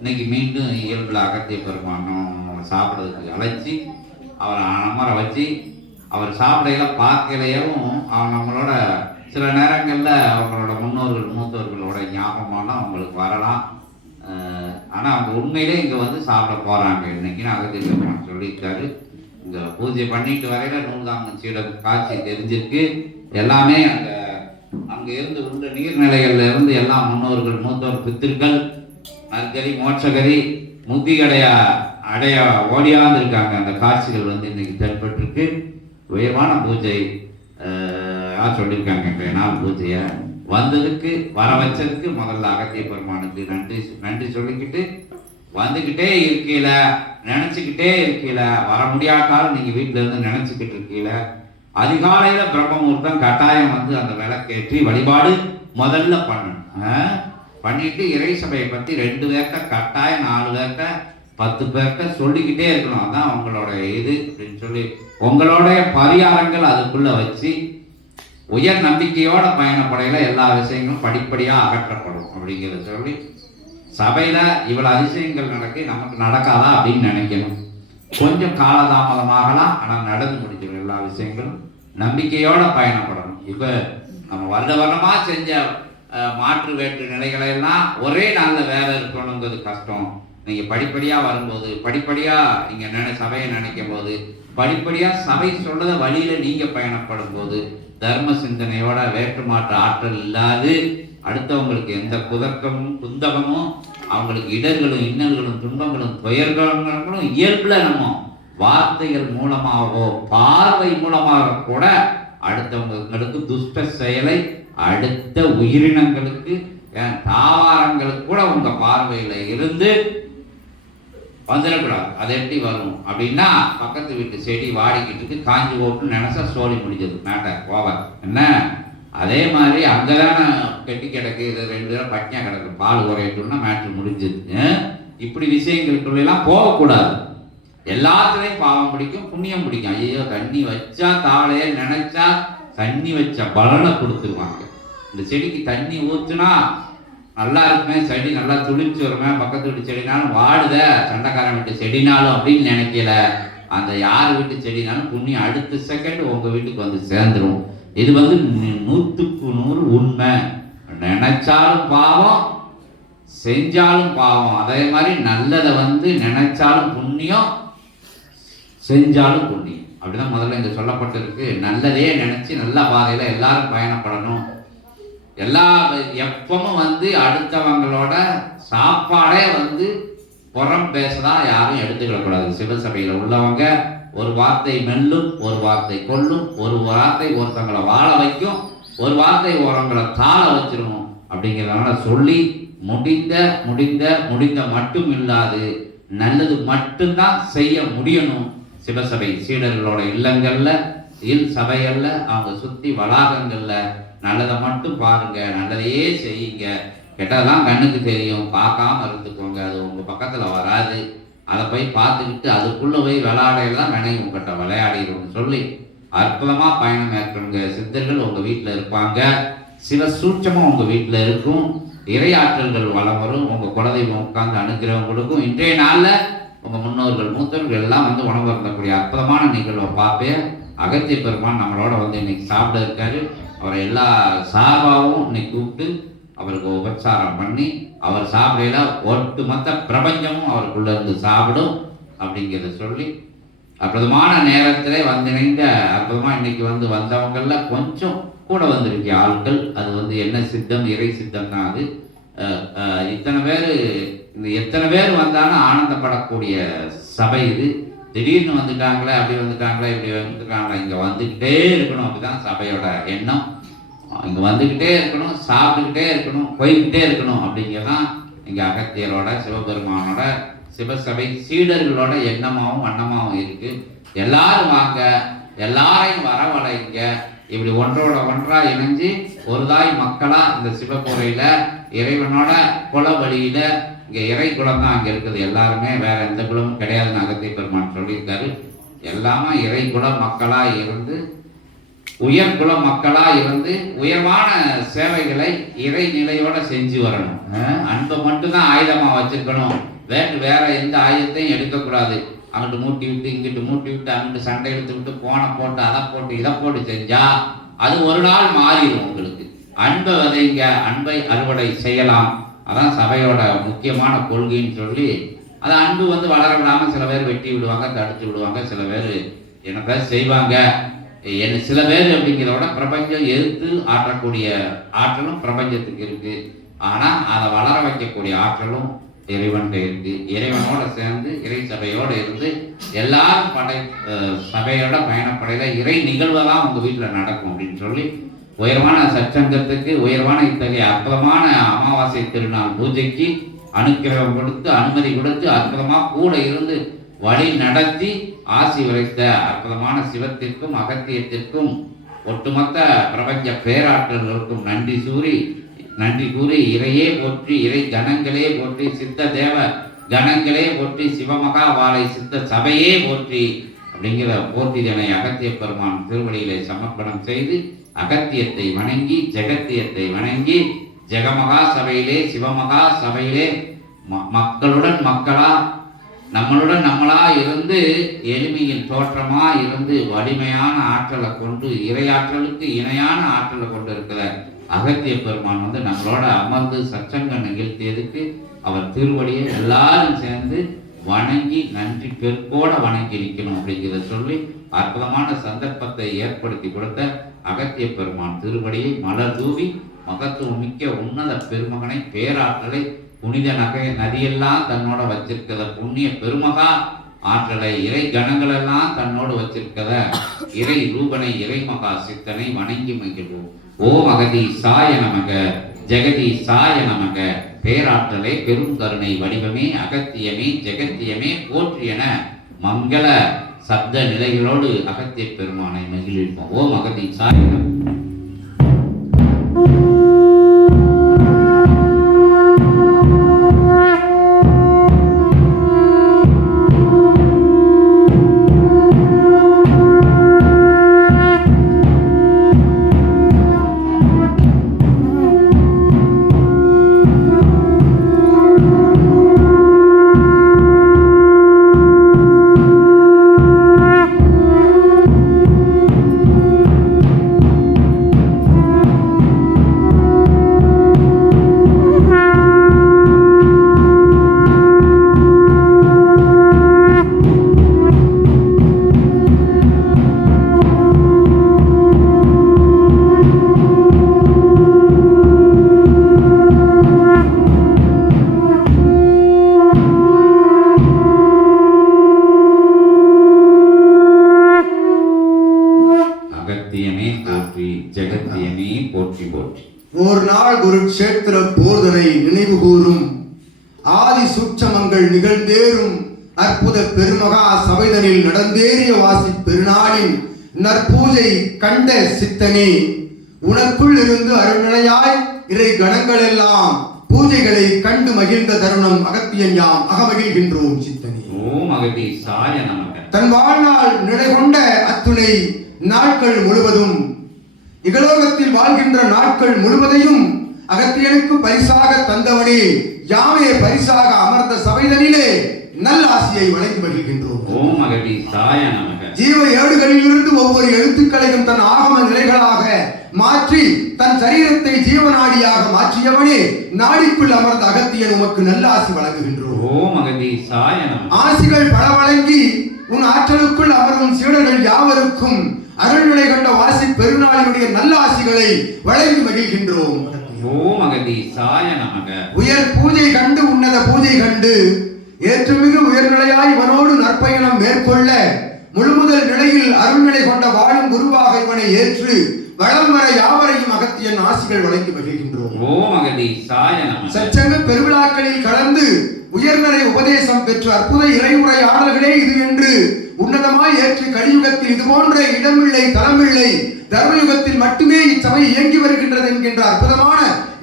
இன்னைக்கு மீண்டும் இயல்பில் அகத்திய பெருமானம் சாப்பிட்றதுக்கு அழைச்சி அவரை அமர வச்சு அவர் சாப்பிடையில பார்க்கலையும் அவன் நம்மளோட சில நேரங்களில் அவங்களோட முன்னோர்கள் மூத்தவர்களோட ஞாபகமானால் அவங்களுக்கு வரலாம். ஆனால் அவங்க உண்மையிலே இங்கே வந்து சாப்பிட போகிறாங்க இன்னைக்குன்னு அகத்திய பெருமான் சொல்லியிருக்காரு. இங்கே பூஜை பண்ணிட்டு வரையில நூல்தாங்க சீடம் காட்சி தெரிஞ்சிருக்கு. எல்லாமே அங்கே இருந்து உள்ள நீர்நிலைகள்ல இருந்து எல்லாம் முன்னோர்கள் மூத்தோர் பித்திருக்கள் நற்கரி மோட்சகரி முக்திகடையா அடைய ஓடியாந்து இருக்காங்க. அந்த காட்சிகள் வந்து இன்னைக்கு தென்பட்டிருக்கு. உயர்வான பூஜை சொல்லியிருக்காங்க. இன்றைய நாள் பூஜையை வந்ததுக்கு வர வச்சதுக்கு முதல்ல அகத்திய பெருமானுக்கு நன்றி சொல்லிக்கிட்டு, வந்துக்கிட்டே இருக்கீல, நினச்சிக்கிட்டே இருக்கீல, வர முடியாட்டாலும் நீங்கள் வீட்டில் இருந்து நினச்சிக்கிட்டு இருக்கீல, அதிகாலையில் பிரம்ம முகூர்த்தம் கட்டாயம் வந்து அந்த விளக்கேற்றி வழிபாடு முதல்ல பண்ணணும். பண்ணிட்டு இறை சபையை பற்றி 2 பேர்கிட்ட கட்டாயம் 4 பேர்கிட்ட 10 பேர்கிட்ட சொல்லிக்கிட்டே இருக்கணும். அதான் உங்களோட இது அப்படின்னு சொல்லி உங்களுடைய பரிகாரங்கள் அதுக்குள்ள வச்சு உயர் நம்பிக்கையோட பயணப்படையில எல்லா விஷயங்களும் படிப்படியாக அகற்றப்படும் அப்படிங்கிறத சொல்லி, சபையில இவ்வளவு அதிசயங்கள் நமக்கு நடக்காதா அப்படின்னு நினைக்கணும். கொஞ்சம் காலதாமதமாகலாம், ஆனால் நடந்து முடிஞ்சிடும் எல்லா விஷயங்களும். நம்பிக்கையோட பயணப்படணும். இப்போ நம்ம வருடமா செஞ்ச மாற்று வேற்று நிலைகளை எல்லாம் ஒரே நாளில் வேற இருக்கணுங்கிறது கஷ்டம். நீங்கள் படிப்படியாக வரும்போது, படிப்படியாக நீங்கள் சபையை நினைக்கும் போது, படிப்படியாக சபை சொல்றத வழியில் நீங்கள் பயணப்படும் போது, தர்ம சிந்தனையோட வேற்றுமாற்ற ஆற்றல் இல்லாது அடுத்தவங்களுக்கு எந்த குதர்க்கமும் குந்தகமும் அவங்களுக்கு இடர்களும் இன்னல்களும் துன்பங்களும் துயர்களும் இயல்புல நம்ம வார்த்தைகள் மூலமாகவோ பார்வை மூலமாக கூட அடுத்தவங்களுக்கு துஷ்ட செயலை அடுத்த உயிரினங்களுக்கு தாவாரங்களுக்கு கூட உங்க பார்வையில இருந்து வந்துடக்கூடாது. அது எப்படி வரும் அப்படின்னா, பக்கத்து வீட்டு செடி வாடிக்கிட்டு காஞ்சி போட்டுன்னு நினைச்சா சோழி முடிஞ்சது மேட்டர் ஓவர். என்ன அதே மாதிரி அங்கதானே கெட்டி கிடக்கு, இது 2 பேரும் பட்டினியா கிடக்கு, பால் உரையட்டும்னா மேட்ரு முடிஞ்சது. இப்படி விஷயங்களுக்குள்ளெல்லாம் போகக்கூடாது. எல்லாத்துலேயும் பாவம் பிடிக்கும், புண்ணியம் பிடிக்கும். ஐயோ தண்ணி வச்சா தாளைய நினைச்சா தண்ணி வச்ச பலனை கொடுத்துருவாங்க. இந்த செடிக்கு தண்ணி ஊற்றுனா நல்லா இருக்குமே, செடி நல்லா துளிச்சு வருமே, பக்கத்து வீட்டு செடினாலும் வாடுத, சண்டைக்காரன் வீட்டு செடினாலும் அப்படின்னு நினைக்கல. அந்த யார் வீட்டு செடினாலும் புண்ணியம் அடுத்த செகண்ட் உங்க வீட்டுக்கு வந்து சேர்ந்துடும். இது வந்து 100க்கு 100 உண்மை. நினைச்சாலும் பாவம், செஞ்சாலும் பாவம். அதே மாதிரி நல்லதை வந்து நினைச்சாலும் புண்ணியம், செஞ்சாலும் புண்ணியம். அப்படிதான் முதல்ல இங்க சொல்லப்பட்டிருக்கு. நல்லதே நினைச்சு நல்ல பாதையில எல்லாரும் பயணப்படணும். எப்பவும் வந்து அடுத்தவங்களோட சாப்பாடே வந்து புறம் பேசதா யாரும் எடுத்துக்கிடக்கூடாது. சிவசபையில உள்ளவங்க ஒரு வார்த்தை மெல்லும், ஒரு வார்த்தை கொல்லும், ஒரு வார்த்தை ஒருத்தவங்களை வாழ வைக்கும், ஒரு வார்த்தை ஒருவங்களை தாழ வச்சிருக்கும். அப்படிங்கிறதுனால சொல்லி முடிந்த மட்டும் இல்லாது நல்லது மட்டும்தான் செய்ய முடியணும். சிவசபை சீடர்களோட இல்லங்கள்ல சபைகள்ல அவங்க சுத்தி வளாகங்கள்ல நல்லதை மட்டும் பாருங்க, நல்லதையே செய்யுங்க. கெட்டதெல்லாம் கண்ணுக்கு தெரியும், பார்க்காம இருந்துக்கோங்க. அது உங்க பக்கத்துல வராது. அதை போய் பார்த்துக்கிட்டு அதுக்குள்ள போய் விளையாடையெல்லாம் நினைவு உங்ககிட்ட விளையாடிடுவோம்னு சொல்லி அற்புதமா பயணம் மேற்கொள்ளுங்க. சித்தர்கள் உங்க வீட்டுல இருப்பாங்க, சிவ சூட்சமும் உங்க வீட்டுல இருக்கும், இறையாற்றல்கள் வளம் வரும். உங்க குலதெய்வம் உட்கார்ந்து அனுக்கிறவங்களுக்கும் இன்றைய நாள்ல உங்க முன்னோர்கள் மூத்தவர்கள் எல்லாம் வந்து உணவு இருந்தக்கூடிய அற்புதமான நிகழ்வை பார்ப்பேன். அகத்திய பெருமான் நம்மளோட வந்து இன்னைக்கு சாப்பிட இருக்காரு. அவரை எல்லா சார்பாகவும் இன்னைக்கு கூப்பிட்டு அவருக்கு உபச்சாரம் பண்ணி அவர் சாப்பிடையில ஒட்டுமொத்த பிரபஞ்சமும் அவருக்குள்ள இருந்து சாப்பிடும் அப்படிங்கிறத சொல்லி அற்புதமான நேரத்திலே வந்திணைந்த அற்புதமா இன்னைக்கு வந்து வந்தவங்கள்ல கொஞ்சம் கூட வந்திருக்க ஆட்கள். அது வந்து என்ன சித்தம், இறை சித்தம் தான். அது எத்தனை பேர் வந்தாலும் ஆனந்தப்படக்கூடிய சபை இது. திடீர்னு வந்துட்டாங்களே, அப்படி வந்துட்டாங்களே, இப்படி வந்துட்டாங்களே, இங்கே வந்துக்கிட்டே இருக்கணும். அப்படிதான் சபையோட எண்ணம். இங்கே வந்துக்கிட்டே இருக்கணும், சாப்பிட்டுக்கிட்டே இருக்கணும், போய்கிட்டே இருக்கணும். அப்படிங்கிறதான் இங்கே அகத்தியரோட சிவபெருமானோட சிவசபை சீடர்களோட எண்ணமாகவும் வண்ணமாகவும் இருக்கு. எல்லாரும் வாங்க, எல்லாரையும் வரவழைங்க. இப்படி ஒன்றோட ஒன்றா இணைஞ்சு ஒரு தாய் மக்களா இந்த சிவபுரையில இறைவனோட குல வழியில இங்க இறை குலம் தான் அங்க இருக்குது. எல்லாருமே வேற எந்த குலமும் கிடையாதுன்னு அகத்திய பெருமான் சொல்லியிருக்காரு. எல்லாமே இறை குல மக்களா இருந்து உயர்குல மக்களா இருந்து உயர்வான சேவைகளை இறை நிலையோட செஞ்சு வரணும். அன்பை மட்டும்தான் ஆயுதமா வச்சிருக்கணும். வேற எந்த ஆயுதத்தையும் எடுக்கக்கூடாது. அங்கிட்டு மூட்டி விட்டு இங்கிட்டு மூட்டி விட்டு அங்கிட்டு சண்டை எடுத்து விட்டு போனை போட்டு அதை போட்டு இதை போட்டு செஞ்சா அது ஒரு நாள் மாறிடும். உங்களுக்கு அன்பை விதைங்க, அன்பை அறுவடை செய்யலாம். அதான் சபையோட முக்கியமான கொள்கைன்னு சொல்லி அது அன்பு வளர விடாமல் சில பேர் வெட்டி விடுவாங்க, தடுத்து விடுவாங்க, சில பேர் என்ன செய்வாங்க. சில பேர் அப்படிங்கிறத விட பிரபஞ்சம் எதிர்த்து ஆற்றக்கூடிய ஆற்றலும் பிரபஞ்சத்துக்கு இருக்கு. ஆனா அதை வளர வைக்கக்கூடிய ஆற்றலும் இறைவன்கிட்ட இருக்கு. இறைவனோட சேர்ந்து இறை சபையோட இருந்து எல்லாரும் சபையோட பயணப்படையில இறை நிகழ்வெல்லாம் உங்க வீட்டுல நடக்கும் அப்படின்னு சொல்லி உயர்வான சச்சங்கத்துக்கு உயர்வான இத்தகைய அற்புதமான அமாவாசை திருநாள் பூஜைக்கு அனுக்கிரகம் கொடுத்து அனுமதி கொடுத்து அற்புதமா கூட இருந்து வழி நடத்தி ஆசி உரைத்த அற்புதமான சிவத்திற்கும் அகத்தியத்திற்கும் ஒட்டுமொத்த பிரபஞ்ச பேராற்றல்களுக்கும் நன்றி கூறி இறையே போற்றி, இறை கணங்களே போற்றி, சித்த தேவ கணங்களே போற்றி, சிவமகா வாழை சித்த சபையே போற்றி அப்படிங்கிற போற்றிதனை அகத்திய பெருமான் திருவடியிலே சமர்ப்பணம் செய்து அகத்தியத்தை வணங்கி ஜெகத்தியத்தை வணங்கி ஜெகமகா சபையிலே சிவமகா சபையிலே மக்களுடன் மக்களா நம்மளுடன் நம்மளா இருந்து எளிமையின் தோற்றமா இருந்து வலிமையான ஆற்றலை கொண்டு இறையாற்றலுக்கு இணையான ஆற்றலை கொண்டு இருக்கிற அகத்திய பெருமான் நம்மளோட அமர்ந்து சச்சங்கம் நிகழ்த்தியதுக்கு அவர் திருவடியை எல்லாரும் சேர்ந்து வணங்கி நன்றி பெருக்கோட வணங்கி நிற்கணும் அப்படிங்கிறத சொல்லி அற்புதமான சந்தர்ப்பத்தை ஏற்படுத்தி கொடுத்த அகத்திய பெருமான் திருவடியை மலர் தூவி மகத்துவம் மிக்க உன்னத பெருமகனை பேராற்றலை புனித நதியெல்லாம் தன்னோட வச்சிருக்கிற புண்ணிய பெருமகா ஆற்றலை இறை கணங்கள் எல்லாம் தன்னோடு வச்சிருக்கிற இறை ரூபனை இறை மகா சித்தனை வணங்கி மகிழ்வோம். ஓம் அகதி சாய நமக ஜெகதி சாய நமக. பேராற்றலை பெருங்கருணை வடிவமே அகத்தியமே ஜெகத்தியமே போற்றியன மங்கள சப்த நிலைகளோடு அகத்திய பெருமானை மகிழ்விப்போம். ஓம் அகதி சாய நமக. ஒரு நாள் குருட்சேத்திர போதனை நினைவு கூறும் ஆதி சூட்சமங்கள் நிகழ்ந்தேறும் அற்புத பெருமகா சபைதனில் நடந்தேறிய வாசி பெருநாளின் நற்பூஜை கண்ட சித்தனே, உனக்குள் இருந்து அருள்நிலையாய் இறை கணங்கள் எல்லாம் பூஜைகளை கண்டு மகிழ்ந்த தருணம் அகத்தியன் யாம் அகமகிழ்கின்றோம் சித்தனே. ஓம் அகதீசாய நமக. தன் வாழ்நாள் நிலை கொண்ட அத்துணை நாட்கள் முழுவதும் இகலோகத்தில் வாழ்கின்ற நாட்கள் முழுவதையும் அகத்தியனுக்கு பரிசாக தந்தவனே, யாமே பரிசாக அமர்ந்த சபைதனிலே நல்ல ஆசியை வழங்கி வருகின்றோம். ஓம் அகதீசாய நமக. ஜீவ ஏடுகளிலிருந்து ஒவ்வொரு எழுத்துக்களையும் தன் ஆகம நிலைகளாக மாற்றி தன் சரீரத்தை ஜீவநாடியாக மாற்றியவனே, நாடிக்குள் அமர்ந்த அகத்தியன் உமக்கு நல்ல ஆசி வழங்குகின்றோம். ஓம் அகதீசாய நமக. ஆசிகள் பல வழங்கி உன் ஆற்றலுக்குள் அமர்வும் சீடர்கள் யாவருக்கும் அருள்நிலை கண்ட வாசி பெருநாளினுடைய நல்ல ஆசிகளை வழங்கி மகிழ்கின்றோம். ஓம் அகதீசாய நமக. உயர் பூஜை கண்டு உன்னத பூஜை கண்டு ஏற்றுமிகு உயர்நிலையாய் இவனோடு நற்பயணம் மேற்கொள்ள முழுமுதல் நிலையில் அருள்நிலை கொண்ட வாழும் குருவாக இவனை ஏற்று வளம் வர யாவரையும் அகத்தியன் ஆசிகள் வழங்கி மகிழ்கின்றோம். ஓம் அகதீசாய நமக. சச்சங்க பெருவிழாக்களில் கலந்து உயர்நிலை உபதேசம் பெற்று அற்புத இறைமுறை ஆடல்களே இது என்று உன்னதமாய் ஏற்று கலியுகத்தில் இது போன்ற இடமில்லை தலமில்லை, தர்மயுகத்தில் மட்டுமே இச்சபை இயங்கி வருகின்றது என்கின்ற அற்புதமான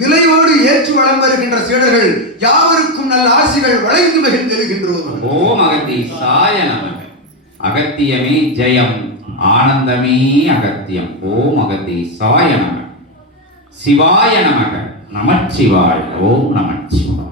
நிலையோடு ஏற்று வளம் வருகின்ற சீடர்கள் யாவருக்கும் நல்ல ஆசிகள் வழங்கி மகிழ்ந்தெழுகின்றோம். ஓம் அகதீசாய நமக. அகத்தியமே ஜெயம், ஆனந்தமே அகத்தியம். ஓம் அகதீசாய நமக. சிவாய நமக. நமச்சிவாய. ஓம் நமச்சிவாய.